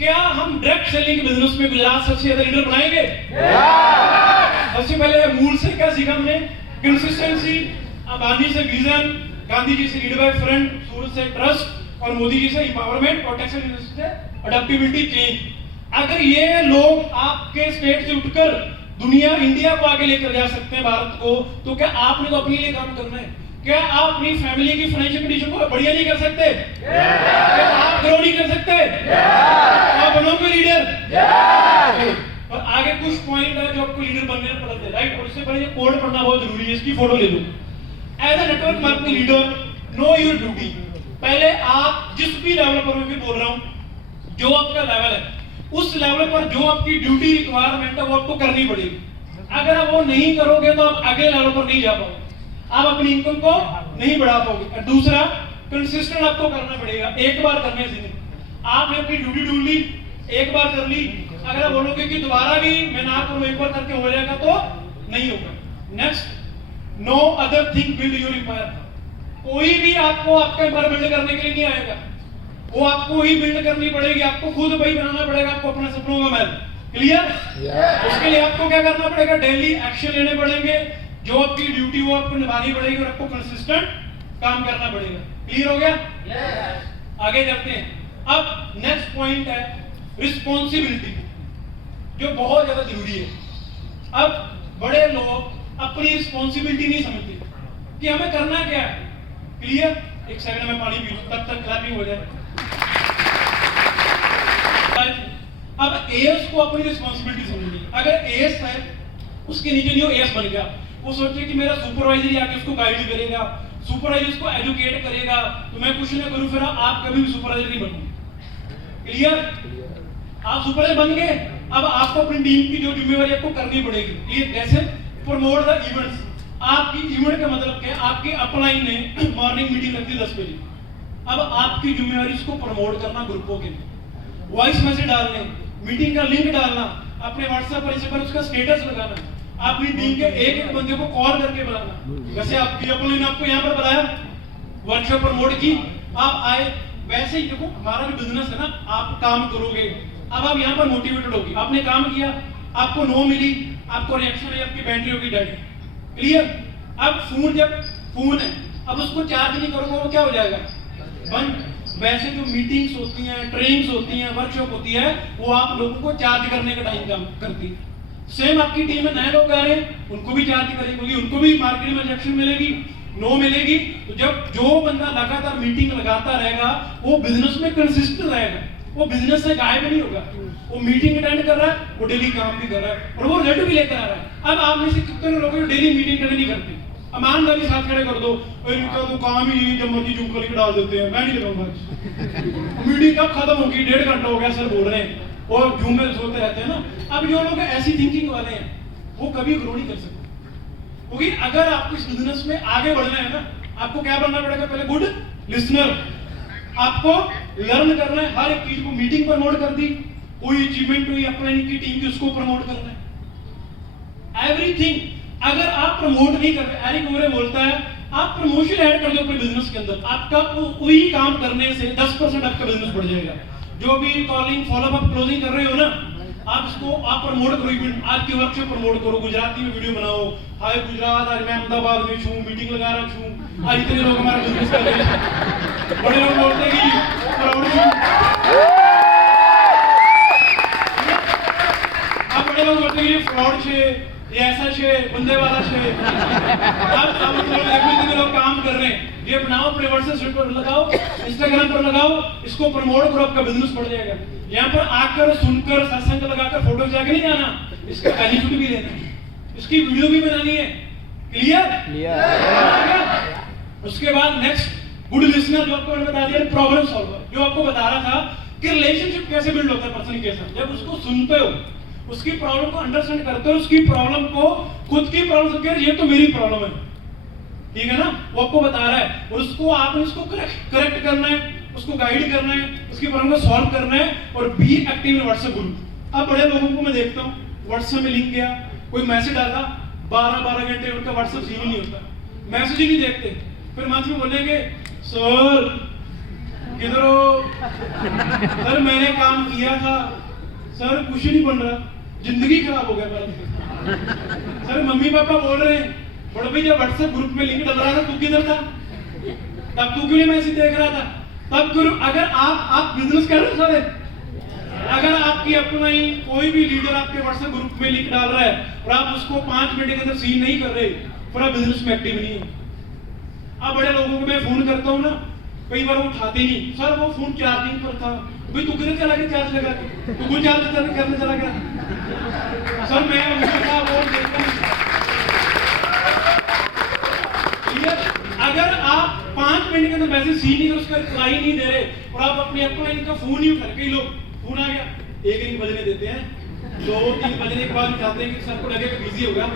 क्या हम direct selling business में गुजरात सबसे ज्यादा लीडर बनाएंगे? सबसे पहले मूल से क्या सीखा हमने? कंसिस्टेंसी, अबानी से विजन, गांधी जी से लीड बाय फ्रेंड, सूरज से ट्रस्ट और मोदी जी से एम्पावरमेंट और टेक्नोलॉजी से अडेप्टेबिलिटी चेंज। अगर ये लोग आपके स्टेट से उठकर दुनिया इंडिया को आगे लेकर जा सकते हैं, भारत को, तो क्या आपने तो अपने लिए काम करना है? क्या आप अपनी फैमिली की फाइनेंशियल कंडीशन को बढ़िया नहीं कर सकते? क्या आप ग्रो नहीं कर सकते? आप बनोगे लीडर। और आगे कुछ पॉइंट है जो आपको लीडर बनने में पड़ते हैं, राइट? और इससे पहले ये कोड पढ़ना बहुत जरूरी है, इसकी फोटो ले लो। As a network marketing leader, know your duty. पहले आप जिस भी लेवल पर मैं बोल रहा हूं, जो आपका लेवल है, उस लेवल पर जो आपकी ड्यूटी रिक्वायरमेंट है वो आपको करनी पड़ेगी। अगर आप वो नहीं करोगे तो आप अगले लेवल पर नहीं जा पाओगे, आप अपनी इनकम को नहीं बढ़ा पाओगे। और दूसरा, कंसिस्टेंट आपको करना पड़ेगा, एक बार करने से नहीं। आपने अपनी ड्यूटी ढूंढ ली, एक बार कर ली, अगर आप बोलोगे कि दोबारा भी मैं ना करूं, एक बार करके हो जाएगा, तो नहीं होगा। Next, no other thing build your empire. कोई भी आपको आपका एम्पायर बिल्ड करने के लिए नहीं आएगा, वो आपको ही बिल्ड करनी पड़ेगी। आपको खुद वही बनाना पड़ेगा, आपको अपना सपनों का महल। क्लियर? उसके लिए आपको क्या करना पड़ेगा? डेली एक्शन लेने पड़ेंगे, जो आपकी ड्यूटी वो आपको निभानी पड़ेगी और आपको कंसिस्टेंट काम करना पड़ेगा। क्लियर हो गया? आगे चलते हैं। अब नेक्स्ट पॉइंट है रिस्पॉन्सिबिलिटी, जो बहुत ज्यादा जरूरी है। अब बड़े लोग अपनी रिस्पॉन्सिबिलिटी नहीं समझते कि हमें करना क्या है। क्लियर? एक सेकंड में पानी पी लूं, तब तक क्लैपिंग हो जाए। अब एएस को अपनी रिस्पॉन्सिबिलिटी समझनी। अगर एएस है, उसके नीचे नहीं, एएस बन गया, वो सोचे कि मेरा सुपरवाइजर आके उसको गाइड करेगा, सुपरवाइजर उसको एजुकेट करेगा, तो मैं कुछ ना करूं, फिर आप कभी भी सुपरवाइजर नहीं बनोगे। क्लियर? आप सुपरवाइजर बन गए, अब आपको अपनी टीम की जो जिम्मेवारी आपको करनी पड़ेगी। क्लियर? कैसे? Promote the events. आपकी इवेंट का मतलब क्या? आपके अपलाइन ने मॉर्निंग मीटिंग रखी 10 बजे, अब आपकी जिम्मेवारी इसको प्रमोट करना, ग्रुपों के वॉइस मैसेज डालने, मीटिंग का लिंक डालना, अपने व्हाट्सएप पर इसे पर उसका स्टेटस लगाना, अपनी टीम के एक एक बंदे को कॉल करके बुलाना। वैसे आपकी अपने ने आपको यहाँ पर बुलाया, वर्कशॉप प्रमोट की, आप आए, वैसे ही देखो हमारा भी बिजनेस है ना, आप काम करोगे, अब आप यहाँ पर मोटिवेटेड होगी, आपने काम किया, आपको नो मिली, आपको रिएक्शन है, आपकी बैटरी होगी डेड। क्लियर? अब फोन, जब फोन है, अब उसको चार्ज नहीं करोगे, वो क्या हो जाएगा? बंद। वैसे जो मीटिंग्स होती हैं, ट्रेनिंग्स होती हैं, वर्कशॉप होती है, वो आप लोगों को चार्ज करने का टाइम काम करती है। सेम आपकी टीम में नए लोग आ रहे हैं, उनको भी चार्ज करेंगे, क्योंकि उनको भी मार्केट में रिजेक्शन मिलेगी, नो मिलेगी। तो जब जो बंदा लगातार मीटिंग लगाता रहेगा, वो बिजनेस में कंसिस्टेंट रहेगा, वो बिजनेस से गायब नहीं होगा। वो मीटिंग अटेंड कर रहा है, वो डेली काम भी कर रहा है और वो रिजल्ट भी लेकर आ रहा है। अब आप में से कितने लोग हैं जो डेली मीटिंग अटेंड नहीं करते? ईमानदारी साथ खड़े कर दो, इनका तो काम ही जब मर्जी जूम करके डाल देते हैं, मैं नहीं लगाऊंगा। मीटिंग कब खत्म होगी? 1.5 घंटा हो गया सर बोल रहे हैं, और जूम में सोते रहते हैं ना। अब जो लोग ऐसी थिंकिंग वाले हैं, वो कभी ग्रो नहीं कर सकते, क्योंकि अगर आपको इस बिजनेस में आगे बढ़ना है ना, आपको क्या बनना पड़ेगा? पहले गुड लिसनर। आपको लर्न करना है, हर एक चीज को। मीटिंग प्रमोट कर दी, कोई अचीवमेंट हुई अपनी की टीम की, उसको प्रमोट करना है। एवरीथिंग अगर आप प्रमोट नहीं कर रहे, एरिक ओरे बोलता है, आप प्रमोशन ऐड कर दो अपने बिजनेस के अंदर, आपका वही काम करने से 10% आपका बिजनेस बढ़ जाएगा। जो भी कॉलिंग, फॉलोअप, आप क्लोजिंग कर रहे हो ना, आप इसको आप प्रमोट करो। इवेंट, आज की वर्कशॉप प्रमोट करो, गुजराती में वीडियो बनाओ, हाय गुजरात, आज मैं अहमदाबाद में हूँ, मीटिंग लगा रहा हूँ, आज इतने लोग हमारा बिजनेस कर रहे हैं। बड़े लोग बोलते हैं कि प्राउड आप बड़े लोग बोलते हैं कि फ्रॉड छे, ये ऐसा छे, बंदे वाला छे। अब मतलब लोग काम कर रहे हैं, ये बनाओ, अपने व्हाट्सएप पर लगाओ, इंस्टाग्राम पर लगाओ, इसको प्रमोट करो, आपका बिजनेस बढ़ जाएगा। यहाँ पर आकर, सुनकर, सत्संग लगाकर फोटो जाके नहीं जाना, इसका बेनिफिट भी लेना है, इसकी वीडियो भी बनानी है। क्लियर? उसके बाद नेक्स्ट, गुड लिसनर, जो आपको मैंने बता दिया, प्रॉब्लम सॉल्वर, जो आपको बता रहा था कि रिलेशनशिप कैसे बिल्ड होता है पर्सन के साथ। जब उसको सुनते हो, उसकी प्रॉब्लम को अंडरस्टैंड करते हो, उसकी प्रॉब्लम को खुद की प्रॉब्लम समझ, ये तो मेरी प्रॉब्लम है, ठीक है ना, वो आपको बता रहा है, और उसको आपने उसको करेक्ट करना है, उसको गाइड करना है, उसकी प्रॉब्लम को सॉल्व करना है, और be active in WhatsApp group. अब बड़े लोगों को मैं देखता हूँ, व्हाट्सएप में लिंक गया, कोई मैसेज डाला, 12-12 घंटे उनका व्हाट्सएप सीन नहीं होता, मैसेज ही नहीं देखते। फिर बाद में बोलेंगे सर किधर हो? सर मैंने काम किया था सर, कुछ नहीं बन रहा, जिंदगी खराब हो गया मेरा। सर मम्मी पापा बोल रहे हैं, बड़े भाई जब व्हाट्सएप ग्रुप में लिंक डल रहा था तू किधर था? तब तू क्यों नहीं मैसेज देख रहा था? तब ग्रुप, अगर आप बिजनेस कर रहे हो सर, अगर आपकी अपना ही कोई भी लीडर आपके व्हाट्सएप ग्रुप में लिंक डाल रहा है और आप उसको 5 मिनट के अंदर सीन नहीं कर रहे, फिर आप बिजनेस में एक्टिव नहीं हो। अब बड़े लोगों को मैं फोन करता हूँ ना, कई बार वो उठाते नहीं, सर वो फोन चार्जिंग पर था। भाई तू किधर चला गया चार्ज लगा के? तू कुछ चार्ज करने चला गया? सर मैं उनका वो देखता हूं। अगर आप 5 मिनट के अंदर मैसेज सीन नहीं कर, उसका रिप्लाई नहीं दे रहे और आप अपने अपने का फोन ही उठा, कई लोग फोन आ गया 1 रिंग बजने देते हैं, 2-3 बजने के बाद उठाते हैं कि सर को लगे कि बिजी होगा। है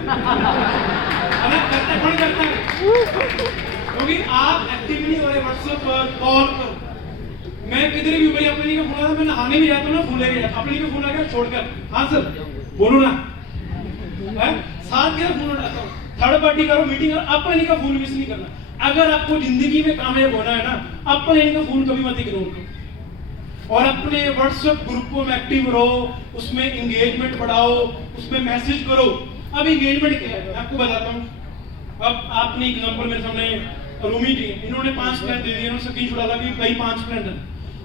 ना, करता कौन करता है? क्योंकि आप एक्टिव नहीं हो रहे व्हाट्सएप पर, कॉल पर। मैं किधर भी भाई अपने का फोन आता, मैं नहाने भी जाता हूँ ना, फोन लेके जाता, अपने का फोन आ गया छोड़कर, हाँ सर बोलो ना, साथ के फोन उठाता हूँ, थर्ड पार्टी करो मीटिंग करो, अपने का फोन मिस नहीं करना। अगर आपको जिंदगी में कामयाब होना है ना, अपने का फोन कभी मत इग्नोर करो और अपने व्हाट्सएप ग्रुपों में एक्टिव रहो, उसमें एंगेजमेंट बढ़ाओ, उसमें मैसेज करो। अब एंगेजमेंट क्या है मैं आपको बताता हूँ। अब आपने एग्जांपल मेरे सामने रूमी जी, इन्होंने 5 प्लान दे दिए, उन्होंने स्क्रीन डाला कि भाई 5 प्लान है।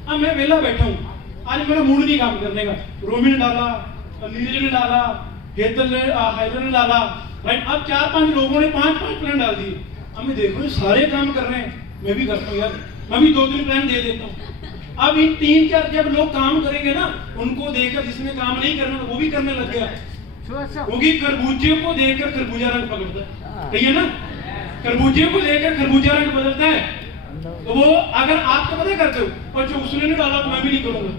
अब मैं वेला बैठा हूँ, आज मेरा मूड नहीं काम करने का, रूमी ने डाला, नीरज ने डाला, हेतल ने, हैदर ने डाला, राइट। अब 4-5 लोगों ने 5-5 प्लान डाल दिए। अब मैं देखो ये सारे काम कर रहे हैं, मैं भी करता हूँ यार, मैं भी 2-3 प्लान दे देता हूँ। अब इन 3-4 जब लोग काम करेंगे ना, उनको देखकर जिसने काम नहीं करना वो भी करने लग गया, क्योंकि खरबूजे को देखकर खरबूजा रंग पकड़ता है, ठीक है ना? खरबूजे को देखकर खरबूजा रंग बदलता है। तो वो अगर आप तो पता करते हो, और जो उसने नहीं डाला तो मैं भी नहीं करूंगा,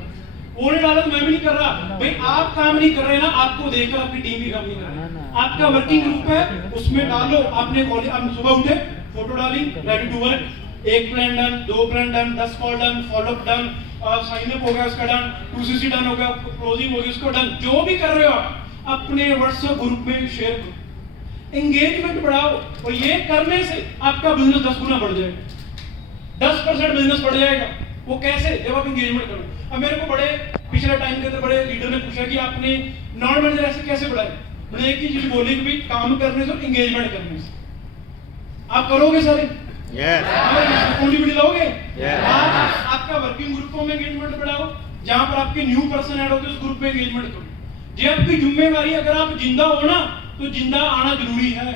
वो नहीं डाला तो मैं भी नहीं कर रहा। भाई आप काम नहीं कर रहे ना, आपको देखकर आपकी टीम भी काम नहीं कर रही। आपका वर्किंग ग्रुप है, उसमें डालो, आपने कॉलेज, आप सुबह उठे, फोटो डाली, ready to work, 1 plan done, 2 plan done, 10 call done, follow up done, sign up हो गया उसका डन, 2CC डन हो गया, क्लोजिंग हो गई उसको डन। जो भी कर रहे हो आप अपने व्हाट्सएप ग्रुप में शेयर करो, एंगेजमेंट बढ़ाओ, और ये करने से आपका बिजनेस 10 गुना बढ़ जाएगा, 10% बिजनेस बढ़ जाएगा। वो कैसे? जब आप एंगेजमेंट करो। अब मेरे को बड़े पिछले टाइम के अंदर बड़े लीडर ने पूछा कि आपने नॉन मैनेजर ऐसे कैसे बढ़ाए? मैंने एक ही चीज बोली कि भाई काम करने से और एंगेजमेंट करने से। आप करोगे सारे? कंट्रीब्यूट लाओगे? आपका वर्किंग ग्रुपों में एंगेजमेंट बढ़ाओ, जहां पर आपके न्यू पर्सन ऐड होते हैं उस ग्रुप में एंगेजमेंट करो। ये आपकी जिम्मेवारी, अगर आप जिंदा हो ना तो जिंदा आना जरूरी है।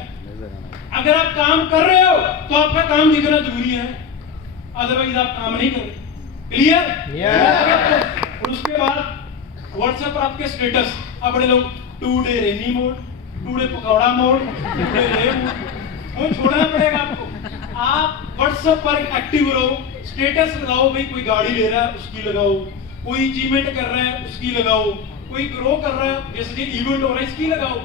अगर आप काम कर रहे हो तो आपका काम दिखना जरूरी है, अदरवाइज आप काम नहीं कर रहे। क्लियर? और उसके बाद व्हाट्सएप पर आपके स्टेटस, अब बड़े लोग today rainy mode, today pakora mode, today ray mode, वो छोड़ना पड़ेगा आपको। आप व्हाट्सएप पर एक्टिव रहो, स्टेटस लगाओ, भाई कोई गाड़ी ले रहा है उसकी लगाओ, कोई अचीवमेंट कर रहा है उसकी लगाओ, कोई ग्रो कर रहा है जैसे कि इवेंट हो रहा है इसकी लगाओ।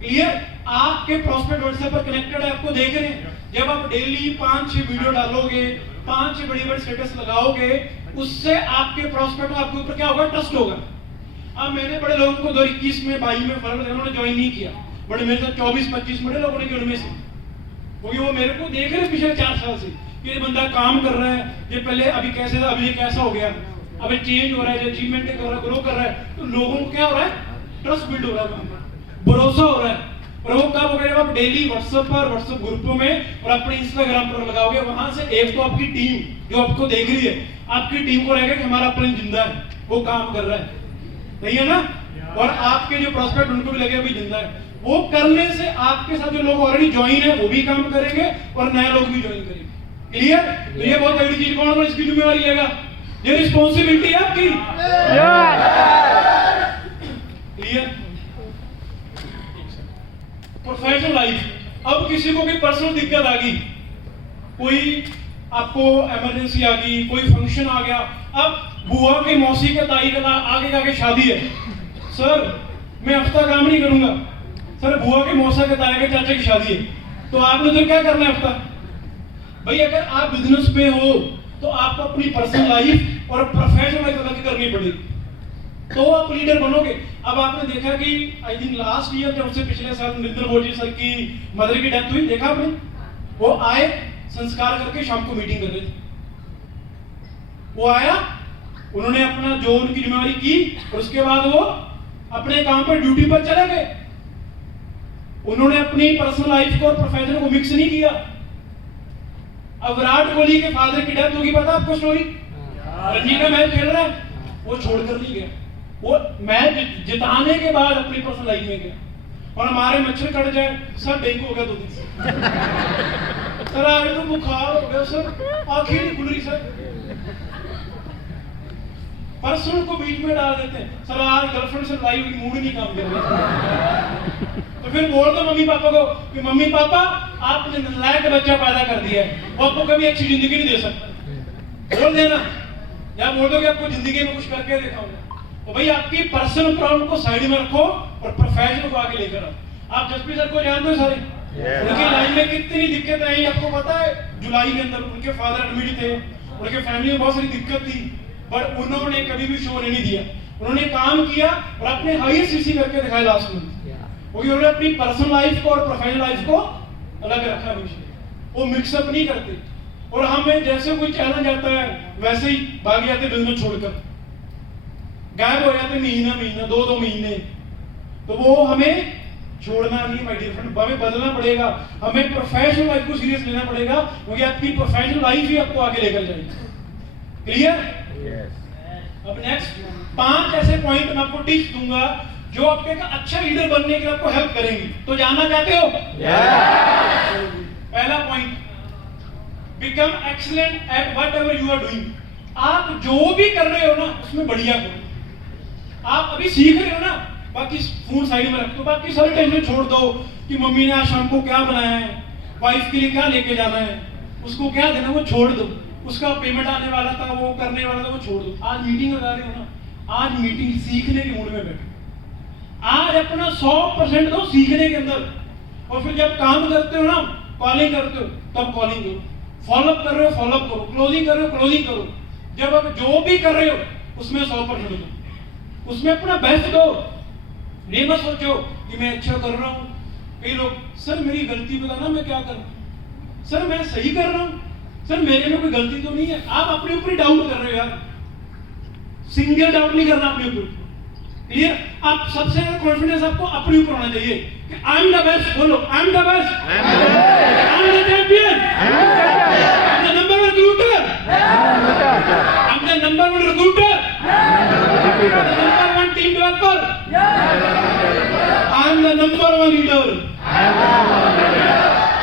क्लियर? आपके प्रोस्पेक्ट व्हाट्सएप पर कनेक्टेड है, आपको देख रहे हैं। जब आप डेली 5-6 वीडियो डालोगे, 5-6 बड़ी-बड़ी स्टेटस लगाओगे, उससे आपके प्रोस्पेक्ट को आपके ऊपर क्या होगा? ट्रस्ट होगा। अब मैंने बड़े लोगों को 2021 में 22 में फरवरी में उन्होंने ज्वाइन नहीं किया, बड़े मेरे साथ 24-25 बड़े लोगों ने किया उनमें से, क्योंकि वो मेरे को देख रहे पिछले 4 साल से कि ये बंदा काम कर रहा है, ये पहले अभी कैसे था, अभी ये कैसा हो गया, अभी चेंज हो रहा है, अचीवमेंट कर रहा है, ग्रो कर रहा है। तो लोगों को क्या हो रहा है? ट्रस्ट बिल्ड हो रहा है, भरोसा हो रहा है। और वो कब होगा? जब आप डेली व्हाट्सएप पर, व्हाट्सएप ग्रुपों में और अपने इंस्टाग्राम पर लगाओगे। वहां से एक तो आपकी टीम जो आपको देख रही है, आपकी टीम को रहेगा कि हमारा अपना जिंदा है, वो काम कर रहा है, सही है ना? और आपके जो प्रोस्पेक्ट उनको भी लगेगा भी जिंदा है। वो करने से आपके साथ जो लोग ऑलरेडी ज्वाइन है वो भी काम करेंगे और नए लोग भी ज्वाइन करेंगे। क्लियर? तो ये बहुत बड़ी चीज, कौन इसकी जिम्मेवारी लेगा? ये रिस्पॉन्सिबिलिटी है आपकी। क्लियर? प्रोफेशनल लाइफ, अब किसी को कोई पर्सनल दिक्कत आ गई, कोई आपको इमरजेंसी आ गई, कोई फंक्शन आ गया, अब बुआ के मौसी के ताई का आगे शादी है, सर मैं हफ्ता काम नहीं करूंगा, सर बुआ के मौसा के ताई के चाचा की शादी है, तो आपने तो क्या करना है हफ्ता? भाई अगर आप बिजनेस में हो तो आपको अपनी पर्सनल लाइफ और प्रोफेशनल लाइफ अलग करनी पड़ेगी, तो आप लीडर बनोगे। अब आपने देखा कि आई थिंक लास्ट ईयर जब से पिछले साल नरेंद्र मोदी सर की मदर की डेथ हुई, देखा आपने? वो आए, संस्कार करके शाम को मीटिंग कर रहे थे। वो आया, उन्होंने अपना जो उनकी जिम्मेवारी की और उसके बाद वो अपने काम पर ड्यूटी पर चले गए। उन्होंने अपनी पर्सनल लाइफ को और प्रोफेशनल को मिक्स नहीं किया। अब विराट कोहली के फादर की डेथ होगी, पता आपको स्टोरी? रणजी का मैच खेल रहा है, वो छोड़कर नहीं गया, वो मैच जिताने के बाद अपनी पर्सनल लाइफ में गया। और हमारे मच्छर कट जाए, सर डेंगू हो गया 2 दिन से, सर आज तो बुखार हो गया, सर आंखें नहीं खुल रही, सर पर्सनल को बीच में डाल देते हैं, सर आज गर्लफ्रेंड से लड़ाई हुई, मूड नहीं काम कर रहा। तो फिर बोल दो मम्मी पापा को कि मम्मी पापा आपने नालायक बच्चा पैदा कर दिया है, वो आपको कभी अच्छी जिंदगी नहीं दे सकता। बोल देना, या बोल दो कि आपको जिंदगी में कुछ करके दिखाऊंगा। तो भाई आपकी पर्सनल प्रॉब्लम को साइड में रखो और प्रोफेशनल को आगे लेकर आओ। आप जसप्रीत सर को जानते हो सारे, उनकी लाइफ में कितनी दिक्कत आई आपको पता है? जुलाई के अंदर उनके फादर एडमिट थे, उनके फैमिली में बहुत सारी दिक्कत थी, बट उन्होंने कभी भी शो नहीं दिया। उन्होंने काम किया और अपने हाईएस्ट सीसी करके दिखाया लास्ट में, क्योंकि उन्होंने अपनी पर्सनल लाइफ को और प्रोफेशनल लाइफ को अलग रखा हमेशा, वो मिक्सअप नहीं करते। और हमें जैसे कोई चैलेंज आता है वैसे ही भाग जाते बिजनेस छोड़कर, गायब हो जाते महीना 2 महीने। तो वो हमें छोड़ना नहीं माय डियर फ्रेंड, हमें बदलना पड़ेगा, हमें प्रोफेशनल लाइफ को सीरियस लेना पड़ेगा, क्योंकि आपकी प्रोफेशनल लाइफ ही आपको आगे लेकर जाएगी। क्लियर? अब नेक्स्ट 5 ऐसे पॉइंट मैं आपको टिप्स दूंगा जो आपके एक अच्छा लीडर बनने के लिए आपको हेल्प करेंगी। तो जानना चाहते हो? पहला point, become excellent at whatever you are doing. आप जो भी कर रहे हो ना उसमें बढ़िया करो। आप अभी सीख रहे हो ना, बाकी फोन साइड में रख दो, बाकी सारी टेंशन छोड़ दो कि मम्मी ने आज शाम को क्या बनाया है, वाइफ के लिए क्या लेके जाना है, उसको क्या देना, वो छोड़ दो। उसका पेमेंट आने वाला था, वो करने वाला था, वो छोड़ दो। आज मीटिंग लगा रहे हो ना, आज मीटिंग सीखने के मूड में बैठो। आज अपना 100% दो सीखने के अंदर, और फिर जब काम करते हो ना, कॉलिंग करते हो, तब कॉलिंग करो। फॉलोअप कर रहे हो, फॉलोअप करो। क्लोजिंग कर रहे हो, क्लोजिंग करो। जब आप जो भी कर रहे हो उसमें 100% दो, उसमें अपना बेस्ट दो। ये मत सोचो कि मैं अच्छा कर रहा हूँ। कई लोग, सर मेरी गलती बताना, मैं क्या कर रहा हूँ, सर मैं सही कर रहा हूँ, सर मेरे में कोई गलती तो नहीं है। आप अपने ऊपर ही डाउट कर रहे हो यार, सिंगल डाउट नहीं करना अपने ऊपर। क्लियर? आप सबसे ज्यादा कॉन्फिडेंस आपको अपने ऊपर होना चाहिए कि आई एम द बेस्ट। बोलो, I am the best, I am the champion, I am the number 1 recruiter, I am the number 1 recruiter, number 1 team developer, I am the number 1 leader.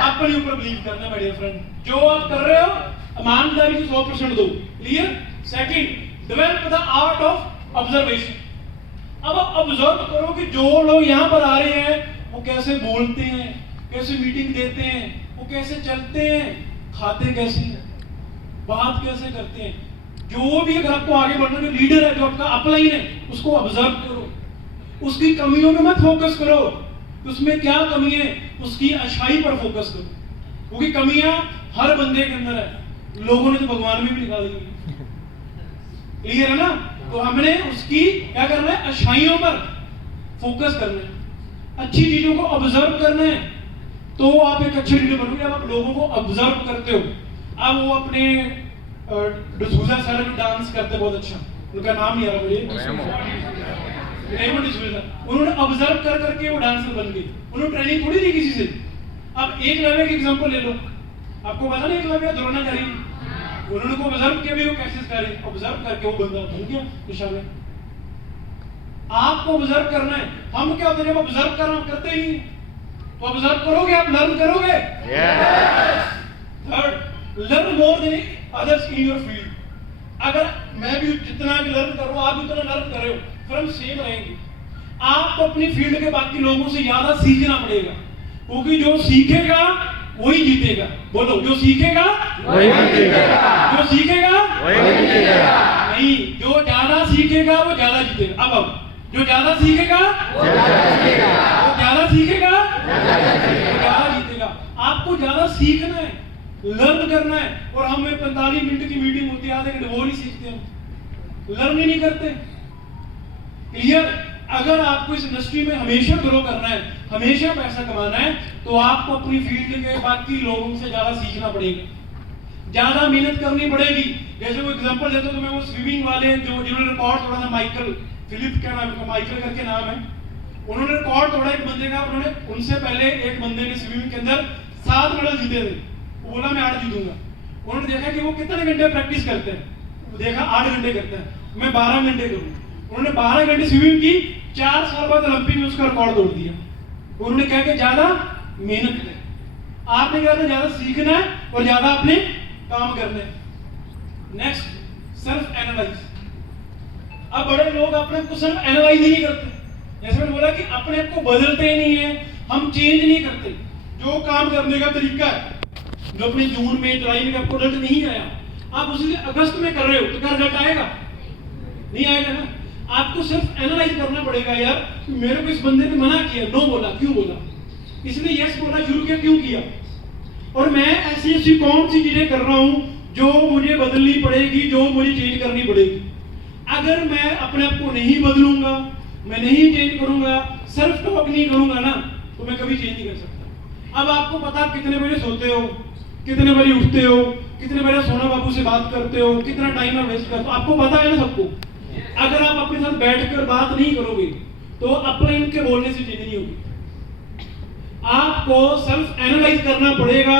अपने ऊपर बिलीव करना माय डियर फ्रेंड। जो आप कर रहे हो ईमानदारी से 100% दो। Clear? Second, develop the art of observation. अब आप ऑब्जर्व करो कि जो लोग यहाँ पर आ रहे हैं वो कैसे बोलते हैं, कैसे मीटिंग देते हैं, वो कैसे चलते हैं, खाते कैसे हैं, बात कैसे करते हैं। जो भी अगर आपको आगे बढ़ना, जो लीडर है, जो आपका अपलाइन है, उसको ऑब्जर्व करो। उसकी कमियों में मत फोकस करो, उसमें क्या कमी है उसकी अच्छाई पर फोकस करो, क्योंकि कमियां हर बंदे के अंदर है, लोगों ने तो भगवान में भी निकाली हुई। क्लियर है ना? तो हमने उसकी क्या करना है, अच्छाइयों पर फोकस करना है, अच्छी चीजों को ऑब्जर्व करना है, तो आप एक अच्छे लीडर बनोगे। अब आप लोगों को ऑब्जर्व करते हो। अब वो अपने डिसूजा सर भी डांस करते बहुत अच्छा, उनका नाम नहीं आ रहा मुझे, उन्होंने ऑब्जर्व कर करके वो डांसर बन गए। उन्होंने ट्रेनिंग थोड़ी दी किसी से। अब एक लवे का एग्जांपल ले लो, आपको पता नहीं एक लवे द्रोणाचार्य, उन्होंने को ऑब्जर्व किया भी वो कैसे कर रहे, ऑब्जर्व करके वो बंदा बन गया दिशा में। आपको ऑब्जर्व करना है। हम क्या होते हैं, जब ऑब्जर्व करते ही नहीं, तो ऑब्जर्व करोगे, आप लर्न करोगे। Third, learn more than others in your field. अगर मैं भी जितना लर्न कर रहा हूं, आप भी उतना लर्न कर रहे हो, फिर हम सेम रहेंगे। आपको अपनी फील्ड के बाकी लोगों से ज्यादा सीखना पड़ेगा, क्योंकि जो सीखेगा वही जीतेगा। बोलो, जो सीखेगा वही जीतेगा, जो सीखेगा वही जीतेगा। नहीं, जो ज्यादा सीखेगा वो ज्यादा जीतेगा। अब जो ज्यादा सीखेगा वो ज्यादा सीखेगा, ज्यादा जीतेगा। आपको ज्यादा सीखना है, लर्न करना है। और हमें 45 मिनट की मीटिंग होती है, आधे घंटे वो नहीं सीखते, हम लर्न ही नहीं करते। क्लियर? अगर आपको इस इंडस्ट्री में हमेशा ग्रो करना है, हमेशा पैसा कमाना है, तो आपको अपनी फील्ड के बाकी लोगों से ज्यादा सीखना पड़ेगा। ज्यादा मेहनत करनी पड़ेगी। जैसे वो एग्जांपल देता हूं तो मैं वो स्विमिंग वाले जो जिन्होंने रिकॉर्ड तोड़ा था, माइकल फिलिप क्या नाम है, माइकल करके नाम है, उन्होंने रिकॉर्ड तोड़ा एक बंदे का। उन्होंने उनसे पहले एक बंदे ने स्विमिंग के अंदर 7 मेडल जीते थे। वो बोला मैं 8 जीतूंगा। उन्होंने देखा कि वो कितने घंटे प्रैक्टिस करते हैं, वो देखा 8 घंटे करते हैं, मैं 12 घंटे करूँ। उन्होंने 12 घंटे स्विमिंग की, 4 साल बाद ओलंपिक में उसका रिकॉर्ड तोड़ दिया। उन्होंने कहा कि ज्यादा मेहनत करें, आपने क्या करना, ज्यादा सीखना है और ज्यादा अपने काम करने। Next, self analyse. अब बड़े लोग अपने आप को सेल्फ एनालाइज ही नहीं करते। जैसे मैंने बोला कि अपने आप को बदलते ही नहीं है, हम चेंज नहीं करते। जो काम करने का तरीका है, जो अपने जून में जुलाई में आपको रिजल्ट नहीं आया, आप उसी अगस्त में कर रहे हो तो क्या रिजल्ट आएगा? नहीं आएगा ना। आपको सिर्फ एनालाइज करना पड़ेगा, यार मेरे को इस बंदे ने मना किया, नो बोला, क्यों बोला, इसने यस बोला शुरू किया, क्यों किया, और मैं ऐसी ऐसी कौन सी चीजें कर रहा हूं जो मुझे बदलनी पड़ेगी, जो मुझे चेंज करनी पड़ेगी। अगर मैं अपने आप को नहीं बदलूंगा, मैं नहीं चेंज करूंगा, सेल्फ टॉक नहीं करूंगा ना, तो मैं कभी चेंज नहीं कर सकता। अब आपको पता आप कितने बजे सोते हो, कितने बजे उठते हो, कितने बजे सोना बाबू से बात करते हो, कितना टाइम आप वेस्ट करते हो, आपको पता है ना सबको। अगर आप अपने साथ बैठकर बात नहीं करोगे तो अपने इनके बोलने से चेंज नहीं होगी। आपको सेल्फ एनालाइज करना पड़ेगा,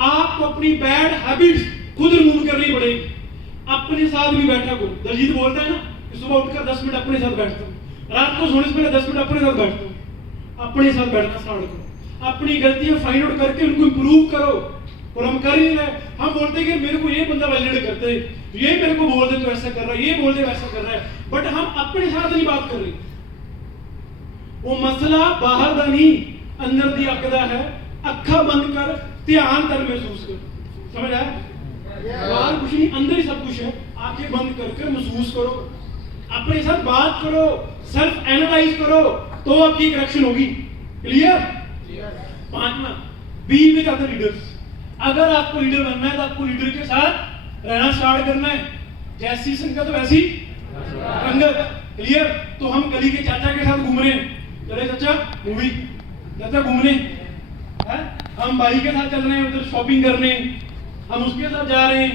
आपको अपनी बैड हैबिट्स खुद रिमूव करनी पड़ेगी। अपने साथ भी बैठा करो। दलजीत बोलता है ना कि सुबह उठकर 10 मिनट अपने साथ बैठता हूँ, रात को सोने से पहले 10 मिनट अपने साथ बैठता हूँ। अपने साथ बैठना स्टार्ट करो, अपनी गलतियां फाइंड आउट करके उनको इंप्रूव करो। और हम कर ही रहे, हम बोलते हैं कि मेरे को ये बंदा वैलिडेट करते हैं, ये मेरे को बोल दे तो ऐसा कर रहा है, ये बोल दे वैसा कर रहा है, बट हम अपने साथ नहीं बात कर रहे। वो मसला बाहर दा नहीं अंदर दी अकदा है। अखा बंद कर, ध्यान कर, महसूस कर, समझ आया? बाहर कुछ नहीं, अंदर ही सब कुछ है। आंखें बंद करके महसूस करो, अपने साथ बात करो, सेल्फ एनालाइज करो, तो आपकी करेक्शन होगी। क्लियर? 5वां, बी विद अदर लीडर्स। अगर आपको लीडर बनना है तो आपको लीडर के साथ रहना स्टार्ट करना है। जैसी संगत वैसी रंगत। क्लियर? तो हम गली के चाचा के साथ घूम रहे हैं, चले चाचा मूवी, चाचा घूमने है, हम भाई के साथ चल रहे हैं उधर शॉपिंग करने, हम उसके साथ जा रहे हैं।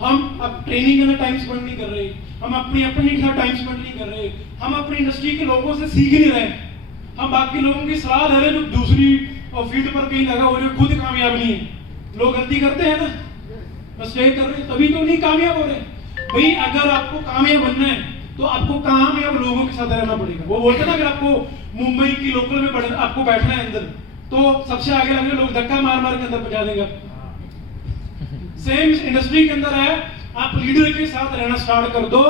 हम अब ट्रेनिंग के अंदर टाइम स्पेंड नहीं कर रहे, हम अपनी अपनी के साथ टाइम स्पेंड नहीं कर रहे, हम अपनी इंडस्ट्री के लोगों से सीख नहीं रहे, हम बाकी लोगों की सलाह ले रहे जो दूसरी और फील्ड पर कहीं लगा हो रहे, खुद कामयाब नहीं है। लोग गलती करते हैं ना, मिस्टेक कर रहे हैं, तभी तो नहीं कामयाब हो रहे। भाई अगर आपको कामयाब बनना है तो आपको कामयाब लोगों के साथ रहना पड़ेगा। वो बोलते हैं ना, अगर आपको मुंबई की लोकल में आपको बैठना है अंदर, तो सबसे आगे लगे लोग धक्का मार मार के अंदर पहुंचा देंगे। सेम इंडस्ट्री के अंदर है, आप लीडर के साथ रहना स्टार्ट कर दो,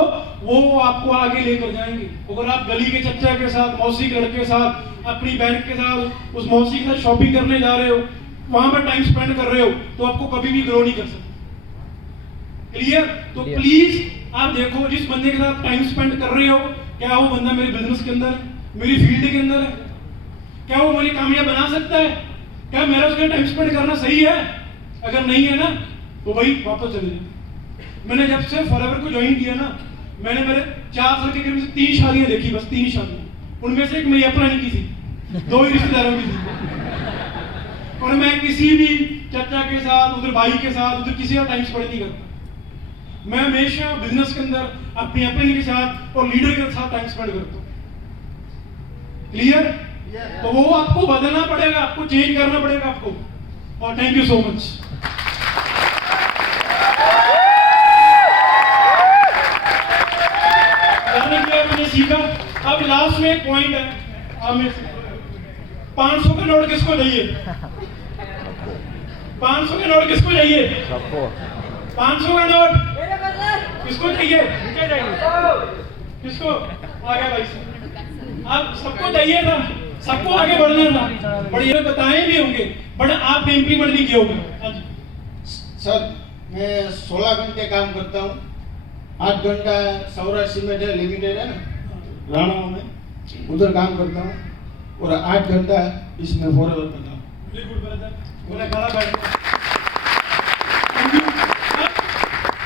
वो आपको आगे लेकर जाएंगे। अगर आप गली के चच्चा के साथ, मौसी के लड़के के साथ, अपनी बहन के साथ, उस मौसी के साथ शॉपिंग करने जा रहे हो, वहां पर टाइम स्पेंड कर रहे हो, तो आपको कभी भी ग्रो नहीं कर सकते। क्लियर? तो प्लीज आप देखो, जिस बंदे के साथ टाइम स्पेंड कर रहे हो, क्या वो बंदा मेरे बिजनेस के अंदर है, मेरी फील्ड के अंदर है, क्या वो मुझे कामयाब बना सकता है, क्या मेरा उसके टाइम स्पेंड करना सही है? अगर नहीं है ना तो भाई वापस चले जाओ। मैंने जब से फॉरएवर को ज्वाइन किया ना, मैंने मेरे 4 साल के करीब से 3 शादियां देखी, बस 3 शादियां। उनमें से एक मेरी अपना नहीं की थी, 2 ही रिश्तेदारों की थी। और मैं किसी भी चाचा के साथ, उधर भाई के साथ, उधर किसी का टाइम स्पेंड नहीं करता। मैं हमेशा बिजनेस के अंदर अपनी अपने के साथ और लीडर के साथ टाइम स्पेंड करता हूँ। क्लियर? तो वो आपको बदलना पड़ेगा, आपको चेंज करना पड़ेगा आपको। और थैंक यू सो मच। मैंने सीखा। अब लास्ट में एक पॉइंट है, 500 का नोट किसको चाहिए? 500 का नोट किसको चाहिए? 500 का नोट किसको चाहिए? किसको? आ गया भाई, आप सबको चाहिए था, सबको आगे बढ़ना था। बढ़िया बताए भी होंगे, बट आपने इम्प्लीमेंट नहीं किया होगा। सर, मैं 16 घंटे काम करता हूँ। 8 घंटा सौराष्ट्र सीमेंट लिमिटेड है ना, राणाओं में, उधर काम करता हूँ, और 8 घंटा इसमें फॉरएवर करता हूँ। वेरी गुड ब्रदर, बोला खड़ा बैठ।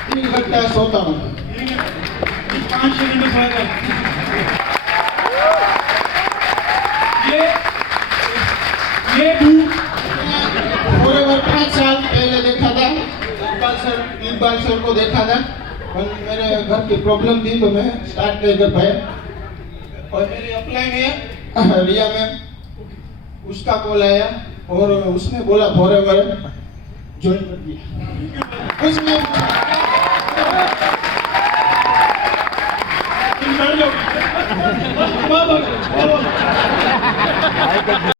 3 घंटा सोता हूँ। 5-6 घंटे सोया। ये फॉरएवर 5 साल पहले देखा था, को देखा था, पर मेरे घर की प्रॉब्लम थी तो मैं स्टार्ट नहीं कर पाया। और मेरी अपलाइन है रिया मैम, उसका कॉल आया और उसने बोला फॉरएवर ज्वाइन कर दिया। उसमें बैठ जाओ।